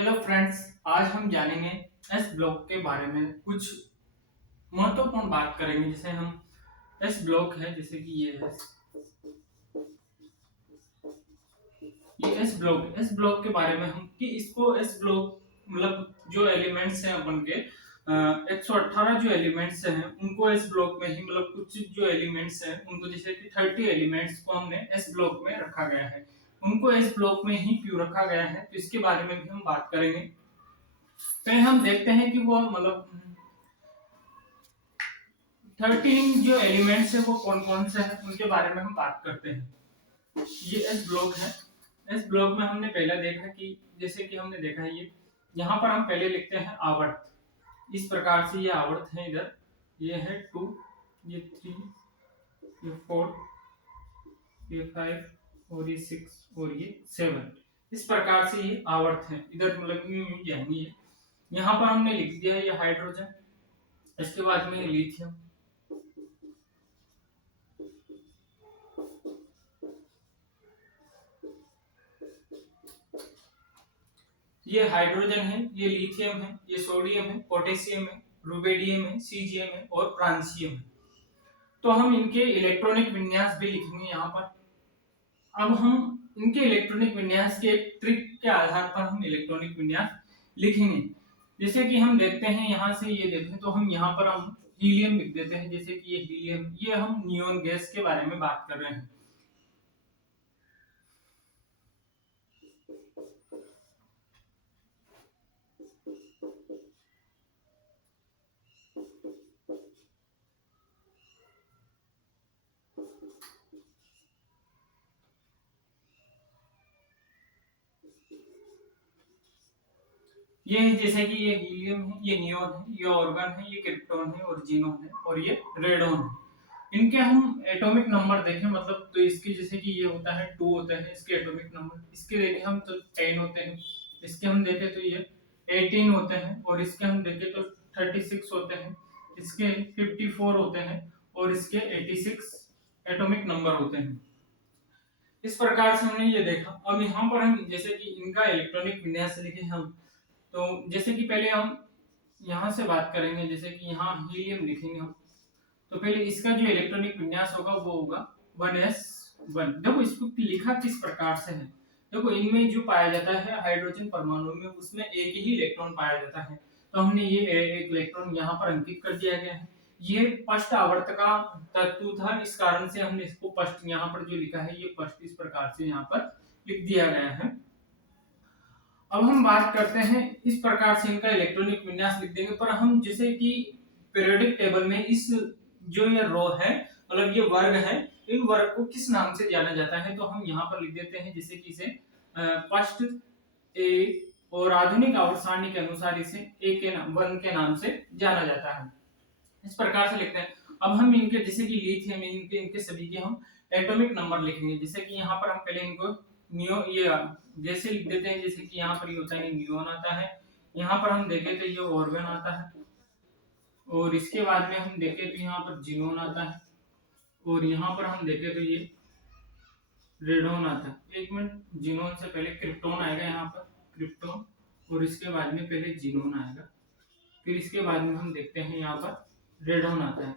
Hello friends, आज हम जानेंगे एस ब्लॉक के बारे में। कुछ महत्वपूर्ण बात करेंगे। जैसे हम एस ब्लॉक है, जैसे कि ये एस ब्लॉक के बारे में हम कि इसको एस ब्लॉक मतलब जो एलिमेंट्स हैं अपन के 118 जो एलिमेंट्स हैं उनको एस ब्लॉक में ही मतलब कुछ जो एलिमेंट्स हैं उनको जैसे कि 30 एलिमेंट्स को हमने एस ब्लॉक में रखा गया है, उनको एस ब्लॉक में ही क्यों रखा गया है, तो इसके बारे में भी हम बात करेंगे। तो हम देखते हैं कि वो मतलब 13 जो एलिमेंट्स है वो कौन कौन से हैं उनके बारे में हम बात करते हैं। ये एस ब्लॉक है। एस ब्लॉक में हमने पहले देखा कि जैसे कि हमने देखा है ये यहाँ पर हम पहले लिखते हैं आवर्त। इस प्रकार से ये आवर्त है। इधर ये है 2, ये 3, ये 4, ये 5 और ये 6 और ये 7। इस प्रकार से ये आवर्त है। इधर मतलब यूं जाएंगे ये। यहाँ पर हमने लिख दिया है ये हाइड्रोजन, इसके बाद में लिथियम, ये हाइड्रोजन है, ये लिथियम है, ये सोडियम है, पोटेशियम है, रुबेडियम है, सीजियम है और फ्रांसियम है। तो हम इनके इलेक्ट्रॉनिक विन्यास भी लिखेंगे यहाँ पर। अब हम इनके इलेक्ट्रॉनिक विन्यास के एक ट्रिक के आधार पर हम इलेक्ट्रॉनिक विन्यास लिखेंगे। जैसे कि हम देखते हैं यहाँ से ये देखें तो हम यहाँ पर हम हीलियम लिख देते हैं। जैसे कि ये हीलियम, ये हम नियोन गैस के बारे में बात कर रहे हैं। ये है जैसे कि ये हीलियम है, ये नियोन है, ये ऑर्गन है, ये क्रिप्टॉन है और जीनोन है और ये रेडोन है। इनके हम एटॉमिक नंबर देखें मतलब तो इसके जैसे कि ये होता है 2 होता है इसके एटॉमिक नंबर, इसके देखें हम तो 10 होते हैं, इसके हम देखें तो ये 18 होते हैं और इसके हम देखें तो 36 होते हैं, इसके 54 होते हैं और इसके 86 एटॉमिक नंबर होते हैं। इस प्रकार से हमने ये देखा। अब यहाँ पर हम जैसे कि इनका इलेक्ट्रॉनिक विन्यास लिखे हम, तो जैसे कि पहले हम यहाँ से बात करेंगे। जैसे कि यहाँ हीलियम लिखेंगे हम, तो पहले इसका जो इलेक्ट्रॉनिक विन्यास होगा वो होगा 1s1। देखो इसको लिखा किस प्रकार से है। देखो इनमें जो पाया जाता है हाइड्रोजन परमाणु में उसमें एक ही इलेक्ट्रॉन पाया जाता है, तो हमने ये एक इलेक्ट्रॉन यहाँ पर अंकित कर दिया गया है। ये फर्स्ट आवर्त का तत्व था, इस कारण से हमने इसको फर्स्ट यहाँ पर जो लिखा है ये फर्स्ट इस प्रकार से यहाँ पर लिख दिया गया है। अब हम बात करते हैं इस प्रकार से इनका इलेक्ट्रॉनिक विन्यास लिख देंगे, पर हम जैसे कि पीरियोडिक टेबल में इस जो ये रो है मतलब ये वर्ग है, इन वर्ग को किस नाम से जाना जाता है, तो हम यहाँ पर लिख देते हैं जैसे कि इसे फर्स्ट ए और आधुनिक आवर्त सारणी के अनुसार इसे ए के नाम वन के नाम से जाना जाता है। इस प्रकार से लिखते हैं। अब हम इनके जैसे कि लिथियम इनके इनके सभी के हम एटॉमिक नंबर लिखेंगे। जैसे कि यहाँ पर हम पहले इनको नियो ये जैसे लिख देते हैं। जैसे कि यहाँ पर ये होता है नियोन आता है, यहाँ पर हम देखें तो ये ऑर्गन आता है और इसके बाद में हम देखें तो यहाँ पर जीनोन आता है और यहाँ पर हम देखें तो ये रेडोन आता है। एक मिनट, जीनोन से पहले क्रिप्टोन आएगा यहाँ पर, क्रिप्टोन, और इसके बाद में पहले जीनोन आएगा, फिर इसके बाद में हम देखते हैं यहाँ पर रेडोन आता है।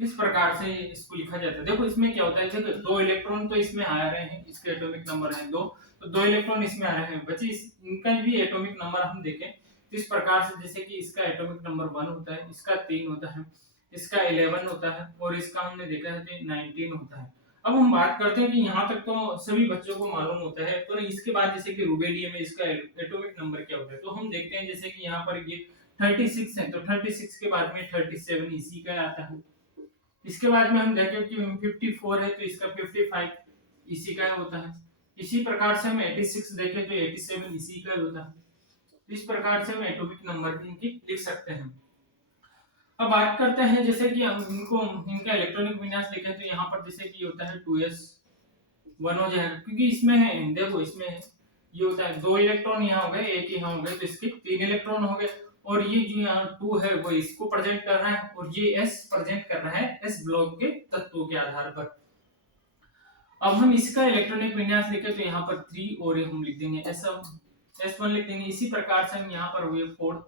इस प्रकार से इसको लिखा जाता है। देखो इसमें क्या होता है, देखो 2 इलेक्ट्रॉन तो इसमें आ रहे हैं, इसके एटॉमिक नंबर है 2, तो 2 इलेक्ट्रॉन इसमें आ रहे हैं बचे इनका भी एटॉमिक नंबर हम देखें तो इस प्रकार से जैसे कि इसका एटॉमिक नंबर 1 होता है, इसका 3 होता है, इसका 11 होता है और इसका हमने देखा है तो 19 होता है। अब हम बात करते हैं कि यहाँ तक तो सभी बच्चों को मालूम होता है, तो इसके बाद जैसे कि रुबेडियम में इसका एटॉमिक नंबर क्या होता है, तो हम देखते हैं जैसे कि यहाँ पर ये 36 है, तो 36 के बाद में 37 इसी का आता है। इसके बाद में हम देखें कि 54 है तो इसका 55 इसी का होता है। इसी प्रकार से हम 86 देखें तो 87 इसी का होता है। इस प्रकार से हम एटॉमिक नंबर भी इनकी लिख सकते हैं। अब बात करते हैं जैसे कि हम इनको इनका इलेक्ट्रॉनिक विन्यास देखें तो यहाँ पर जैसे कि होता है 2s1 हो जाएगा, क्योंकि इसमें है देखो इसमें है ये होता है 2 इलेक्ट्रॉन यहाँ हो गए, एक यहाँ हो गए, तो इसके 3 इलेक्ट्रॉन हो गए और ये जो यहाँ 2 है वो इसको प्रेजेंट कर रहा है और ये s प्रेजेंट कर रहा है s ब्लॉक के तत्वों के आधार पर। अब हम इसका इलेक्ट्रॉनिक विन्यास लिखें तो यहाँ पर 3 और हम लिख देंगे S1 लिख देंगे। इसी प्रकार से हम यहाँ पर हुए फोर्थ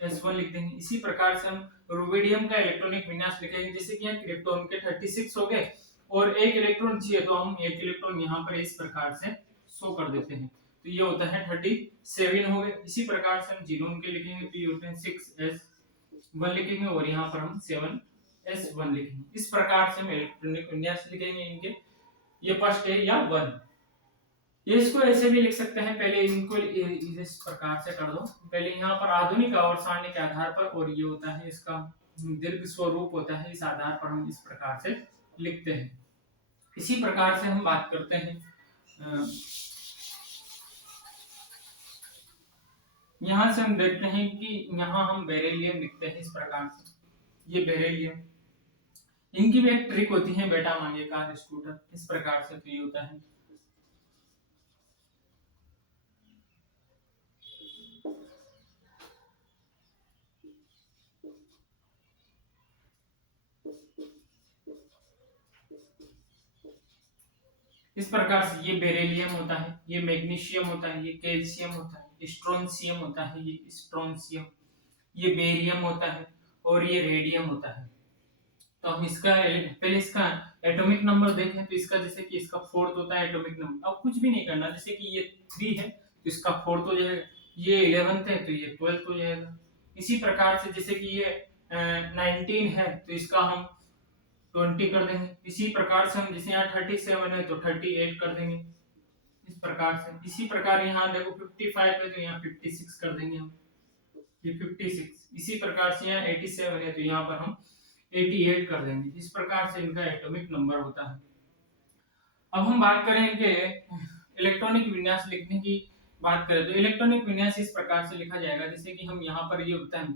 S1 लिख देंगे। इसी प्रकार से हम रुबिडियम का इलेक्ट्रॉनिक विन्यास लिखेंगे। जैसे कि यहाँ क्रिप्टोन के 36 हो गए और एक इलेक्ट्रॉन चाहिए तो हम एक इलेक्ट्रॉन यहाँ पर इस प्रकार से शो कर देते हैं, तो ये होता है 37 हो गए। इसी प्रकार से हम जीनोम के लिखेंगे तो ये होते हैं 6s1 लिखेंगे और यहाँ पर हम 7s1 लिखेंगे। इस प्रकार से हम इलेक्ट्रॉनिक विन्यास लिखेंगे इनके। ये फर्स्ट है या 1। ये इसको ऐसे भी लिख सकते हैं, पहले इनको इस प्रकार से कर दो। पहले यहाँ पर आधुनिक आवर्त सारणी के आधार पर, और ये होता है इसका दीर्घ स्वरूप होता है, इस आधार पर हम इस प्रकार से लिखते हैं। इसी प्रकार से हम बात करते हैं यहाँ से हम देखते हैं कि यहाँ हम बेरिलियम लिखते हैं इस प्रकार से। ये बेरिलियम, इनकी भी एक ट्रिक होती है बेटा मांगे कार स्कूटर, इस प्रकार से तो ये होता है। इस प्रकार से ये बेरिलियम होता है, ये मैग्नीशियम होता है, ये कैल्शियम होता है, स्ट्रोंशियम होता है, ये स्ट्रोंशियम, ये बेरियम होता है और ये रेडियम होता है। तो हम इसका पहले इसका एटॉमिक नंबर देखें तो इसका जैसे कि इसका फोर्थ होता है एटॉमिक नंबर। अब कुछ भी नहीं करना, जैसे कि ये 3 है तो इसका फोर्थ हो जाएगा, ये 11th है तो ये 12th हो जाएगा। इसी प्रकार से जैसे कि ये 19 है तो इसका हम 20 कर देंगे। इसी प्रकार से हम जैसे यहाँ 37 है तो 38 कर देंगे इस प्रकार से। इसी प्रकार यहाँ देखो 55 है तो यहाँ 56 कर देंगे हम, ये 56। इसी प्रकार से यहाँ 87 है तो यहाँ पर हम 88 कर देंगे। इस प्रकार से इनका एटॉमिक नंबर होता है। अब हम बात करें कि इलेक्ट्रॉनिक विन्यास लिखने की बात करें तो इलेक्ट्रॉनिक विन्यास इस प्रकार से लिखा जाएगा, जैसे कि हम यहाँ पर ये होता है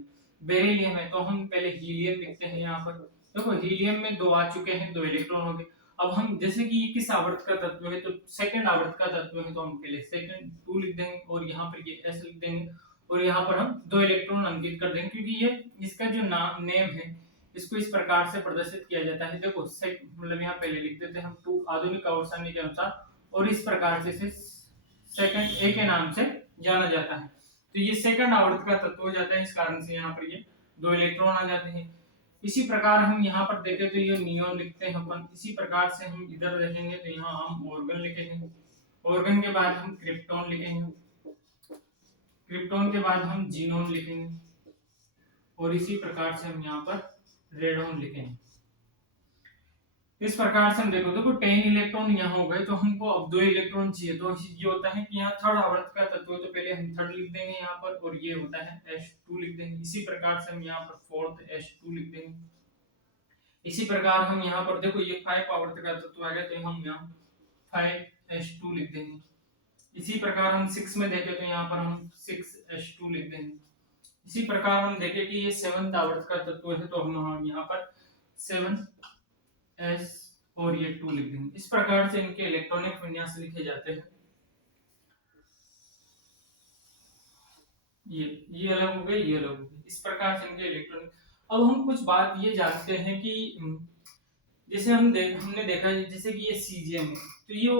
बेरिलियम है तो हम पहले हीलियम लिखते हैं। यहाँ पर देखो हीलियम में 2 आ चुके हैं, 2 इलेक्ट्रॉन हो गए। अब हम जैसे कि किस आवर्त का तत्व है तो सेकंड आवर्त का तत्व है तो हम पहले सेकंड 2 लिख देंगे और यहाँ पर ये S लिख देंगे और यहाँ पर हम 2 इलेक्ट्रॉन अंकित कर देंगे, क्योंकि ये इसका जो नाम नेम है इसको इस प्रकार से प्रदर्शित किया जाता है। देखो मतलब यहाँ पहले लिख देते हैं हम 2 आधुनिक आवर्त सारणी के अनुसार और इस प्रकार से इसे सेकंड ए के नाम से जाना जाता है। तो ये सेकंड आवर्त का तत्व हो जाता है, इस कारण से यहाँ पर ये 2 इलेक्ट्रॉन आ जाते हैं। इसी प्रकार हम यहाँ पर देखें तो ये नियोन लिखते हैं अपन। इसी प्रकार से हम इधर देखेंगे तो यहाँ हम ऑर्गन लिखेंगे, ऑर्गन के बाद हम क्रिप्टोन लिखेंगे, क्रिप्टोन के बाद हम जीनोम लिखेंगे और इसी प्रकार से हम यहाँ पर रेडोन लिखेंगे। इस प्रकार से हम देखो 10 इलेक्ट्रॉन यहाँ हो गए तो हमको अब 2 इलेक्ट्रॉन चाहिए, तो ये होता है कि यहाँ थर्ड आवर्त का तत्व है तो पहले हम थर्ड लिख देंगे यहाँ पर और ये होता है H2 लिख देंगे। इसी प्रकार से हम यहाँ पर फोर्थ H2 लिख देंगे। इसी प्रकार हम यहाँ पर देखो ये 5 आवर्त का तत्व आ गया तो हम यहाँ 5H2 लिख देंगे। इसी प्रकार हम 6 में देखें तो यहाँ पर हम 6H2 लिख देंगे। इसी प्रकार हम देखें कि ये 7th आवर्त का तत्व है तो हम यहाँ पर 7S और ये 2 लिख देंगे। इस प्रकार से इनके इलेक्ट्रॉनिक विन्यास लिखे जाते हैं। ये अलग हो गए, ये अलग हो गए। इस प्रकार से इनके इलेक्ट्रॉनिक। अब हम कुछ बात ये जानते हैं कि जैसे हमने देखा जैसे कि ये सीजियम है तो ये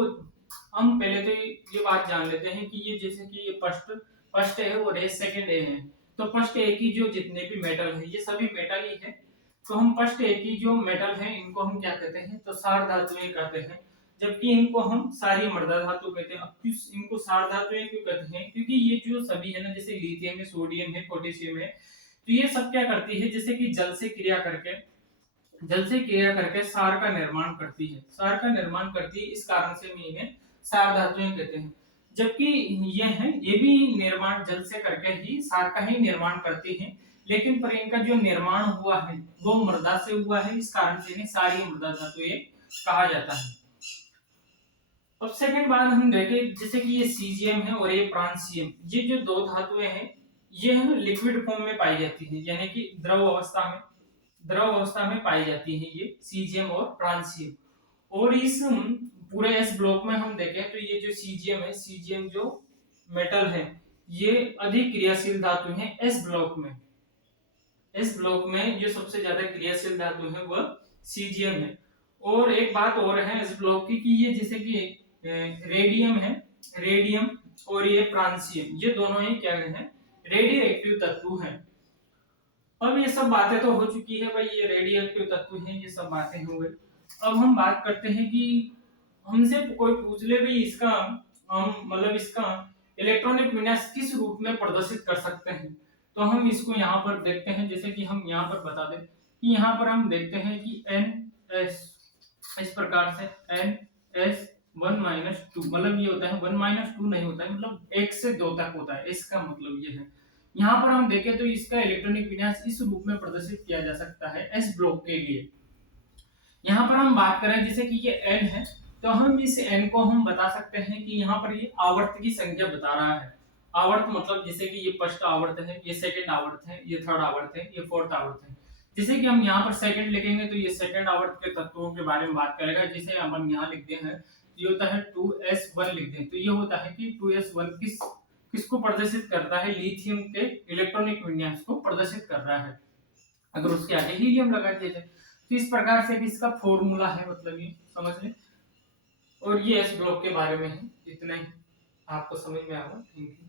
हम पहले तो ये बात जान लेते हैं कि ये जैसे कि ये फर्स्ट ए और ए सेकंड ए है तो फर्स्ट ए की जो जितने भी मेटल है ये सभी मेटल ही है। तो हम फर्स्ट ए की जो मेटल है इनको हम क्या कहते हैं तो सार धातुएं कहते हैं, जबकि इनको हम सारी मृदा धातु कहते हैं। अब इनको सार धातुएं क्यों कहते हैं, क्योंकि ये जो सभी है ना जैसे लिथियम है, सोडियम है, पोटेशियम है, तो ये सब क्या करती है जैसे कि जल से क्रिया करके सार का निर्माण करती है, सार का निर्माण करती है। इस कारण से हम इन्हें सार धातुएं कहते हैं। जबकि ये भी निर्माण जल से करके ही सार का ही निर्माण करती हैं, लेकिन पर इनका जो निर्माण हुआ है वो मृदा से हुआ है, इस कारण से इन्हें सारी मृदा धातुएं कहा जाता है। अब सेकंड बात हम देखें जैसे कि ये सीजियम है और ये फ्रांसियम, ये जो 2 धातुएं हैं ये लिक्विड फॉर्म में पाई जाती है, यानी कि द्रव अवस्था में पाई जाती है ये सीजियम और फ्रांसियम। और इस पूरे एस ब्लॉक में हम देखें तो ये जो सीजियम है, सीजियम जो मेटल है ये अधिक क्रियाशील धातु है एस ब्लॉक में। एस ब्लॉक में जो सबसे ज्यादा क्रियाशील धातु है वह सीजियम है। और एक बात और है इस ब्लॉक की कि ये जैसे कि रेडियम है, रेडियम और ये फ्रांसियम, ये दोनों ही क्या हैं, रेडियो एक्टिव तत्व हैं। अब ये सब बातें तो हो चुकी है भाई, ये रेडियो एक्टिव तत्व हैं, ये सब बातें हो गई। अब हम बात करते हैं कि हमसे कोई पूछ ले भाई इसका हम मतलब इसका इलेक्ट्रॉनिक विन्यास किस रूप में प्रदर्शित कर सकते हैं, तो हम इसको यहाँ पर देखते हैं। जैसे कि हम यहाँ पर बता दें कि यहाँ पर हम देखते हैं कि एन एस इस प्रकार से एन एस 1 - 2, मतलब ये होता है 1 - 2 नहीं होता है, मतलब 1 से 2 तक होता है, इसका मतलब ये है। यहाँ पर हम देखें तो इसका इलेक्ट्रॉनिक विन्यास इस रूप में प्रदर्शित किया जा सकता है एस ब्लॉक के लिए। यहाँ पर हम बात करें जैसे कि ये n है, तो हम इस n को हम बता सकते हैं कि यहाँ पर ये आवर्त की संख्या बता रहा है। आवर्त मतलब जैसे कि ये फर्स्ट आवर्त है, ये सेकंड आवर्त है, ये थर्ड आवर्त है, ये फोर्थ आवर्त है। जैसे कि हम यहाँ पर सेकंड लिखेंगे तो ये सेकंड आवर्त के तत्वों के बारे में बात करेगा। जैसे हम यहाँ लिखते हैं, ये होता है 2s1 लिखते हैं, तो ये होता है कि 2s1 किसको प्रदर्शित करता है, लिथियम के इलेक्ट्रॉनिक विन्यास को प्रदर्शित कर रहा है। अगर उसके आगे हीलियम लगा दिया जाए तो इस प्रकार से भी इसका फॉर्मूला है, मतलब ये समझ लें। और ये एस ब्लॉक के बारे में है, इतना ही आपको समझ में आएगा। Thank you.